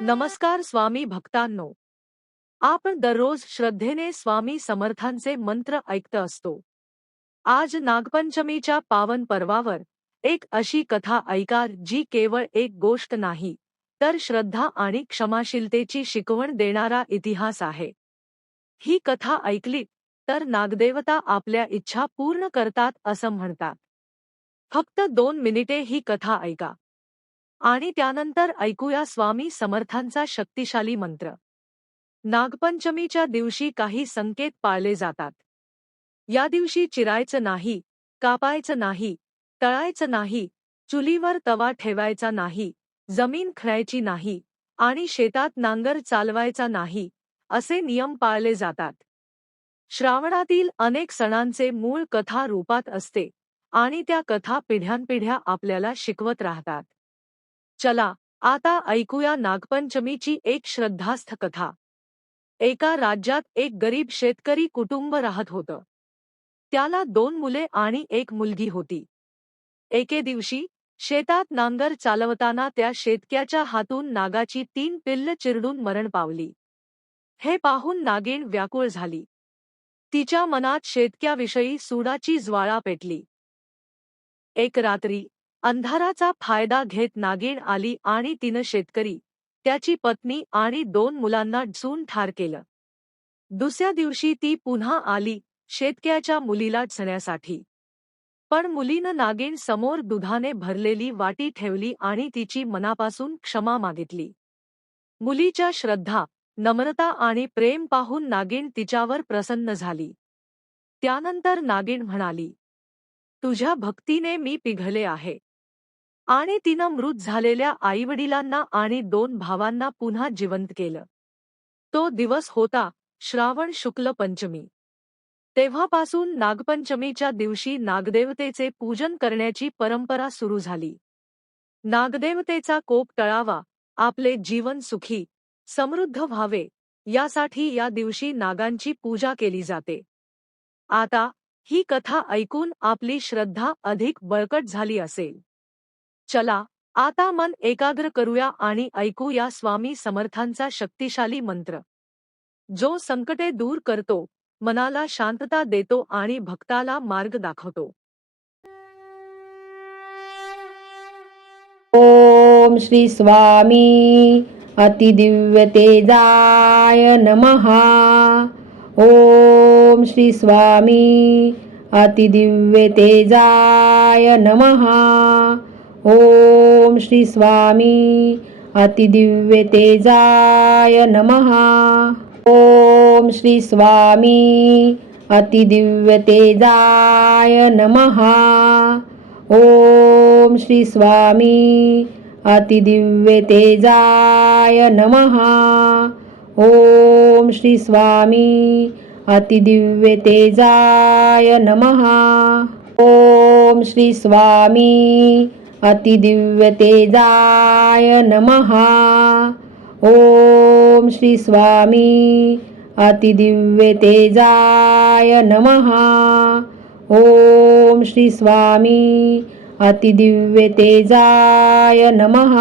नमस्कार स्वामी भक्तांनो. आपण दररोज श्रद्धेने स्वामी समर्थांचे मंत्र ऐकत असतो. आज नागपंचमीच्या पावन पर्वावर एक अशी कथा ऐका जी केवळ एक गोष्ट नाही तर श्रद्धा आणि क्षमाशीलतेची शिकवण देणारा इतिहास आहे. ही कथा ऐकली तर नागदेवता आपल्या इच्छा पूर्ण करतात असं म्हणतात. फक्त दोन मिनिटे ही कथा ऐका. आणि त्यानंतर ऐकूया स्वामी समर्थांचा शक्तिशाली मंत्र. नागपंचमीच्या दिवशी काही संकेत पाळले जातात. या दिवशी चिरायचं नाही कापायचं नाही तळायचं नाही चुलीवर तवा ठेवायचा नाही जमीन खळायची नाही आणि शेतात नांगर चालवायचा नाही असे नियम पाळले जातात. श्रावणातील अनेक सणांचे मूळ कथा रूपात असते आणि त्या कथा पिढ्यानपिढ्या आपल्याला शिकवत राहतात. चला आता ऐकूया नागपंचमीची एक श्रद्धास्थ कथा. एका राज्यात एक गरीब शेतकरी कुटुंब राहत होतं. त्याला दोन मुले आणि एक मुलगी होती. एके दिवशी शेतात नांगर चालवताना त्या शेतक्याच्या हातून नागाची तीन पिल्ल चिरडून मरण पावली. हे पाहून नागिण व्याकुळ झाली. तिच्या मनात शेतक्याविषयी सुडाची ज्वाळा पेटली. एक रात्री अंधाराचा फायदा घेत नागिण आली आणि तिनं शेतकरी त्याची पत्नी आणि दोन मुलांना झून ठार केलं. दुसऱ्या दिवशी ती पुन्हा आली शेतक्याच्या मुलीला झण्यासाठी. पण मुलीनं नागिण समोर दुधाने भरलेली वाटी ठेवली आणि तिची मनापासून क्षमा मागितली. मुलीच्या श्रद्धा नम्रता आणि प्रेम पाहून नागिण तिच्यावर प्रसन्न झाली. त्यानंतर नागिण म्हणाली तुझ्या भक्तीने मी पिघले आहे. आणि तिनं मृत झालेल्या आईवडिलांना आणि दोन भावांना पुन्हा जिवंत केलं. तो दिवस होता श्रावण शुक्ल पंचमी. तेव्हापासून नागपंचमीच्या दिवशी नागदेवतेचे पूजन करण्याची परंपरा सुरू झाली. नागदेवतेचा कोप टळावा आपले जीवन सुखी समृद्ध व्हावे यासाठी या दिवशी नागांची पूजा केली जाते. आता ही कथा ऐकून आपली श्रद्धा अधिक बळकट झाली असेल. चला आता मन एकाग्र करूया आणि ऐकूया स्वामी समर्थांचा शक्तिशाली मंत्र. जो संकटे दूर करतो मनाला शांतता देतो आणि भक्ताला मार्ग दाखवतो. ओम श्री स्वामी अतिदिव्यतेजाय नमः. ओम श्री स्वामी अतिदिव्य तेजाय नमः. ओम श्री स्वामी अतिदिव्य तेजाय नमहा ओम श्री स्वामी अतिदिव्य तेजाय नमहा ओम श्री स्वामी अतिदिव्य तेजाय नमहा ओम श्री स्वामी अतिदिव्य तेजाय नमहा ओम श्री स्वामी अतिदिव्यतेजाय नमः। ॐ श्री स्वामी अतिदिव्यतेजाय नमः। ॐ श्री स्वामी अतिदिव्यतेजाय नमः।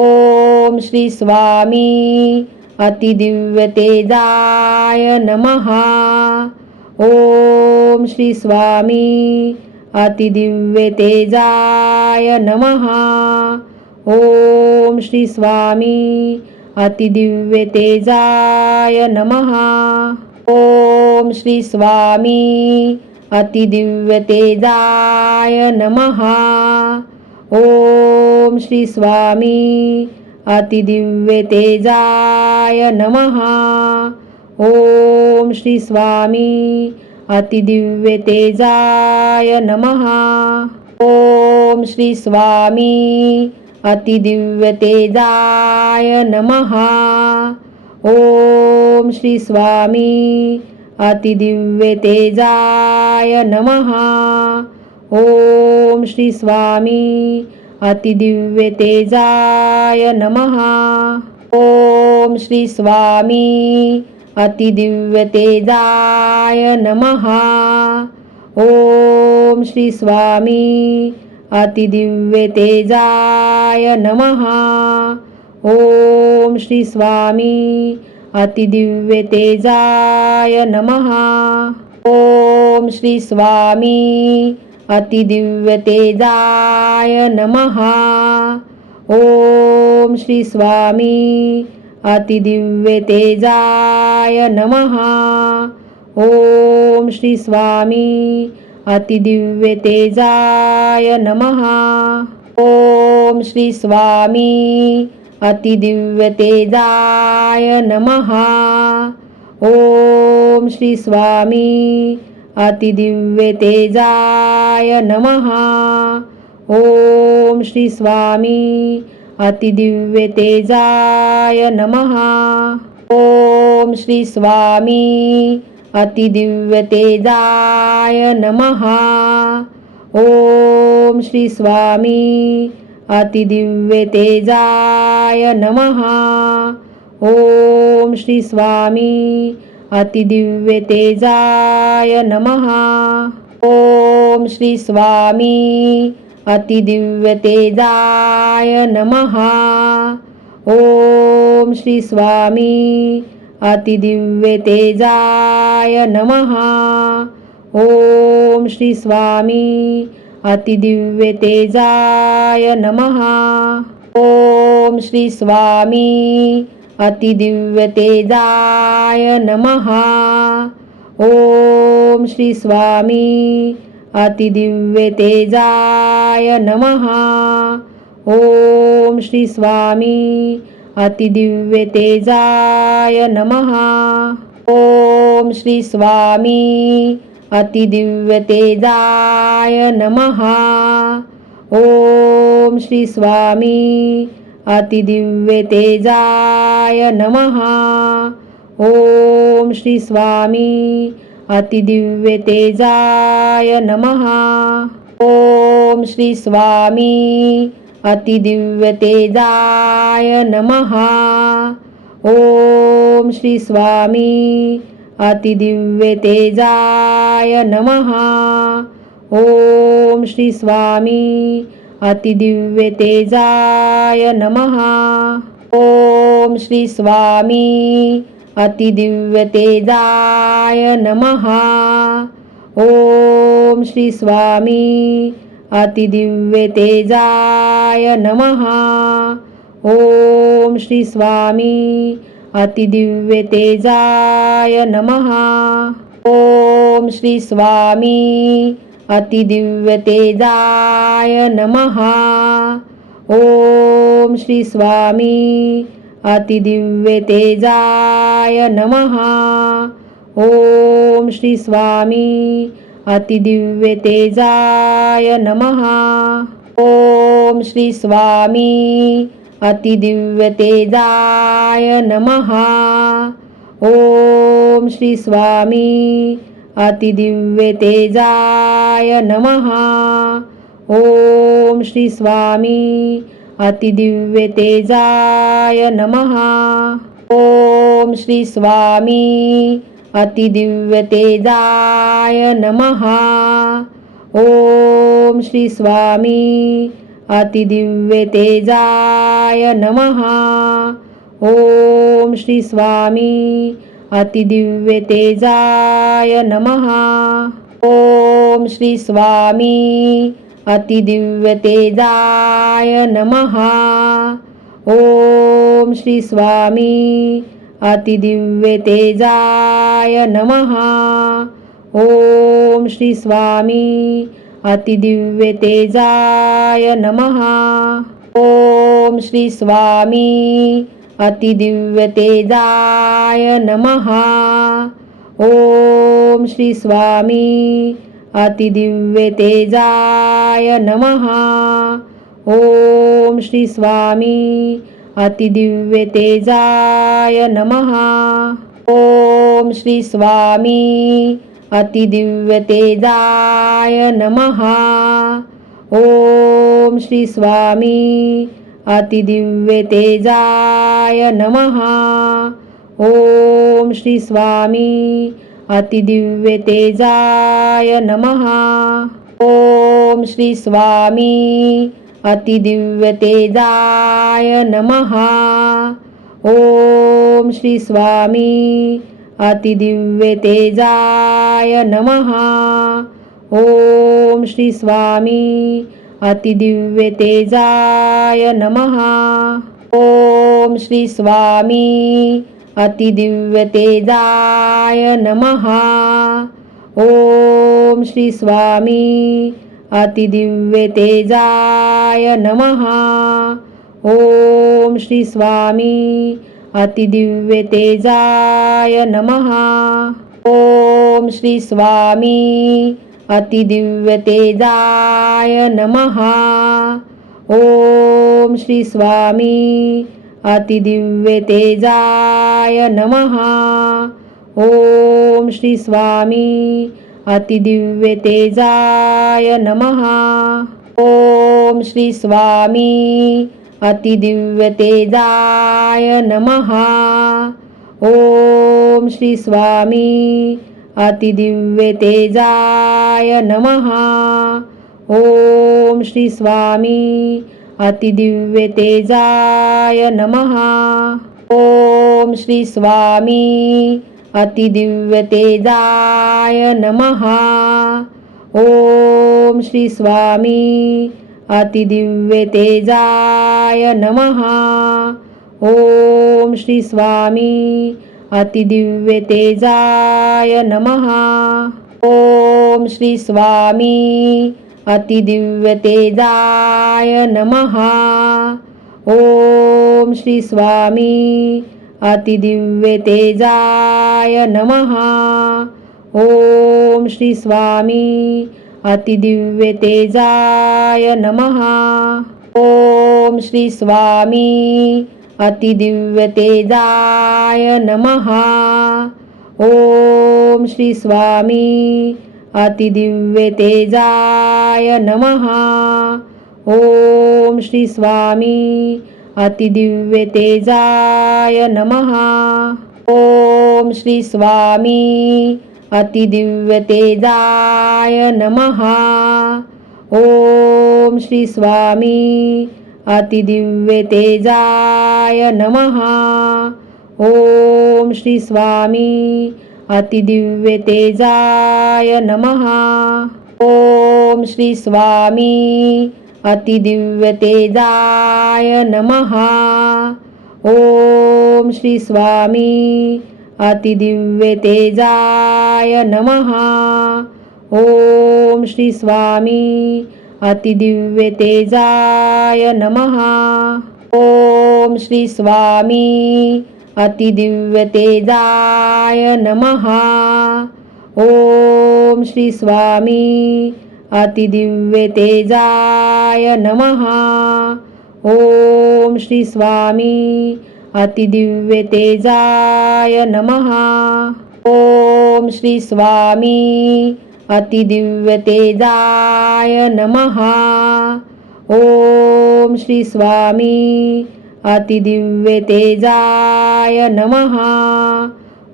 ॐ श्री स्वामी अतिदिव्यतेजाय नमः। ॐ श्री स्वामी अतिदिव्य तेजाय नमहा ओम श्री स्वामी। अतिदिव्य तेजाय नमहा ओम श्री स्वामी। अतिदिव्य तेजाय नमहा ओम श्री स्वामी। अतिदिव्य तेजाय नमहा ओम श्री स्वामी। अतिदिव्य तेजाय नमहा ओम श्री स्वामी अतिदिव्य तेजाय नमहा ओम श्री स्वामी अतिदिव्य तेजाय नमहा ओम श्री स्वामी अतिदिव्य तेजाय नमहा ओम श्री स्वामी अतिदिव्यतेजाय नमहा ॐ श्री स्वामी अतिदिव्यतेजाय नमहा ॐ श्री स्वामी अतिदिव्यतेजाय नमः। ॐ श्री स्वामी अतिदिव्यतेजाय नमः। ॐ श्री स्वामी अतिदिव्य तेजाय नमः। ओम श्री स्वामी। अतिदिव्य तेजाय नमः। ओम श्री स्वामी। अतिदिव्य तेजाय नमः। ओम श्री स्वामी। अतिदिव्य तेजाय नमः। ओम श्री स्वामी। अतिदिव्य तेजाय नमः। ओम श्री स्वामी अतिदिव्य तेजाय नमः। ओम श्री स्वामी अतिदिव्य तेजाय नमः। ओम श्री स्वामी अतिदिव्य तेजाय नमः। ओम श्री स्वामी अतिदिव्यतेजाय नमहा ॐ श्री स्वामी अतिदिव्यतेजाय नमहा ॐ श्री स्वामी अतिदिव्यतेजाय नमः। ॐ श्री स्वामी अतिदिव्यतेजाय नमः। ॐ श्री स्वामी अतिदिव्य तेजाय नमः। ओम श्री स्वामी। अतिदिव्य तेजाय नमः। ओम श्री स्वामी। अतिदिव्य तेजाय नमः। ओम श्री स्वामी। अतिदिव्य तेजाय नमः। ओम श्री स्वामी। अतिदिव्य तेजाय नमः। ओम श्री स्वामी अतिदिव्य तेजाय नमः। ओम श्री स्वामी अतिदिव्य तेजाय नमः। ओम श्री स्वामी अतिदिव्य तेजाय नमः। ओम श्री स्वामी अतिदिव्यतेजाय नमहा ॐ श्री स्वामी अतिदिव्यतेजाय नमहा ॐ श्री स्वामी अतिदिव्यतेजाय नमः। ॐ श्री स्वामी अतिदिव्यतेजाय नमः। ॐ श्री स्वामी अतिदिव्य तेजाय नमः। ओम श्री स्वामी। अतिदिव्य तेजाय नमः। ओम श्री स्वामी। अतिदिव्य तेजाय नमः। ओम श्री स्वामी। अतिदिव्य तेजाय नमः। ओम श्री स्वामी। अतिदिव्य तेजाय नमः। ओम श्री स्वामी अतिदिव्य तेजाय नमः। ओम श्री स्वामी अतिदिव्य तेजाय नमः। ओम श्री स्वामी अतिदिव्य तेजाय नमः। ओम श्री स्वामी अतिदिव्यतेजाय नमहा ॐ श्री स्वामी अतिदिव्यतेजाय नमहा ॐ श्री स्वामी अतिदिव्यतेजाय नमः। ॐ श्री स्वामी अतिदिव्यतेजाय नमः। ॐ श्री स्वामी अतिदिव्य तेजाय नमः। ओम श्री स्वामी अतिदिव्य तेजाय नमः। ओम श्री स्वामी अतिदिव्य तेजाय नमः। ओम श्री स्वामी अतिदिव्य तेजाय नमः। ओम श्री स्वामी अतिदिव्य तेजाय नमः। ओम श्री स्वामी अतिदिव्यतेजाय नमः। ॐ श्री स्वामी अतिदिव्यतेजाय नमः। ॐ श्री स्वामी अतिदिव्यतेजाय नमः। ॐ श्री स्वामी अतिदिव्यतेजाय नमः। ॐ श्री स्वामी अतिदिव्यतेजाय नमः। ॐ श्री स्वामी अतिदिव्यतेजाय नमः। ॐ श्री स्वामी अतिदिव्यतेजाय नमः। ॐ श्री स्वामी अतिदिव्य तेजाय नमहा ओम श्री स्वामी। अतिदिव्य तेजाय नमहा ओम श्री स्वामी। अतिदिव्य तेजाय नमहा ओम श्री स्वामी। अतिदिव्य तेजाय नमहा ओम श्री स्वामी। अतिदिव्य तेजाय नमहा ओम श्री स्वामी अतिदिव्य तेजाय नमहा ओम श्री स्वामी अतिदिव्य तेजाय नमहा ओम श्री स्वामी अतिदिव्य तेजाय नमहा ओम श्री स्वामी अतिदिव्यतेजाय नमः। ॐ श्री स्वामी अतिदिव्यतेजाय नमः। ॐ श्री स्वामी अतिदिव्यतेजाय नमः। ॐ श्री स्वामी अतिदिव्यतेजाय नमः। ॐ श्री स्वामी अतिदिव्य तेजाय नमहा ओम श्री स्वामी। अतिदिव्य तेजाय नमहा ओम श्री स्वामी। अतिदिव्य तेजाय नमहा ओम श्री स्वामी। अतिदिव्य तेजाय नमहा ओम श्री स्वामी। अतिदिव्य तेजाय नमहा ओम श्री स्वामी अतिदिव्य तेजाय नमहा ओम श्री स्वामी अतिदिव्य तेजाय नमहा ओम श्री स्वामी अतिदिव्य तेजाय नमहा ओम श्री स्वामी अतिदिव्यतेजाय नमः। ॐ श्री स्वामी अतिदिव्यतेजाय नमः। ॐ श्री स्वामी अतिदिव्यतेजाय नमः। ॐ श्री स्वामी अतिदिव्यतेजाय नमः। ॐ श्री स्वामी अतिदिव्य तेजाय नमहा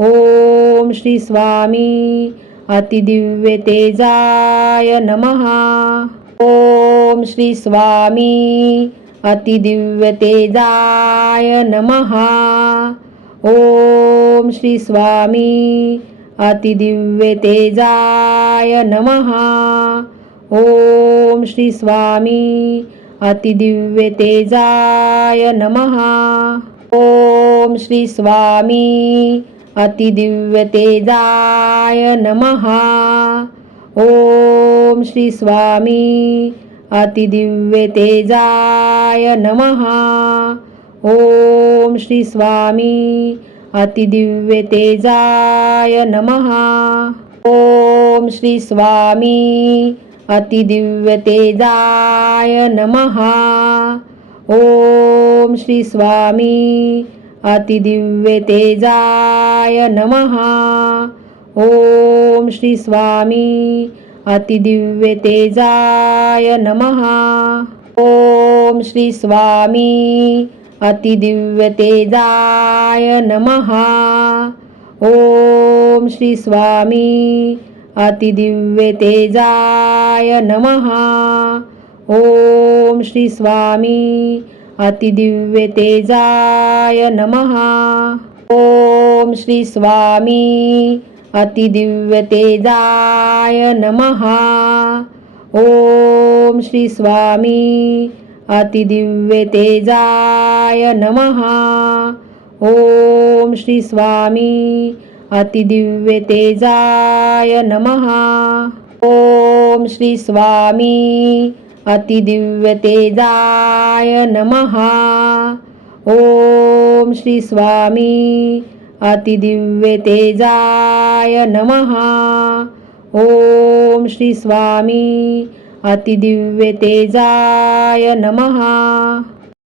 ओम श्री स्वामी। अतिदिव्य तेजाय नमहा ओम श्री स्वामी। अतिदिव्य तेजाय नमहा ओम श्री स्वामी। अतिदिव्य तेजाय नमहा ओम श्री स्वामी। अतिदिव्यतेजाय नमः। ॐ श्री स्वामी अतिदिव्यतेजाय नमः। ॐ श्री स्वामी अतिदिव्यतेजाय नमः। ॐ श्री स्वामी अतिदिव्यतेजाय नमः। ॐ श्री स्वामी अतिदिव्य तेजाय नमहा ओम श्री स्वामी अतिदिव्य तेजाय नमहा ओम श्री स्वामी अतिदिव्य तेजाय नमहा ओम श्री स्वामी अतिदिव्य तेजाय नमहा ओम श्री स्वामी अतिदिव्यतेजाय नमः। ओम श्री स्वामी। अतिदिव्य तेजाय नमः। ओम श्री स्वामी। अतिदिव्य तेजाय नमः। ओम श्री स्वामी। अतिदिव्य तेजाय नमः। ओम श्री स्वामी। अतिदिव्य तेजाय नमः। ओम श्री स्वामी अतिदिव्य तेजाय नमः। ओम श्री स्वामी अतिदिव्य तेजाय नमः। ओम श्री स्वामी अतिदिव्य तेजाय नमः।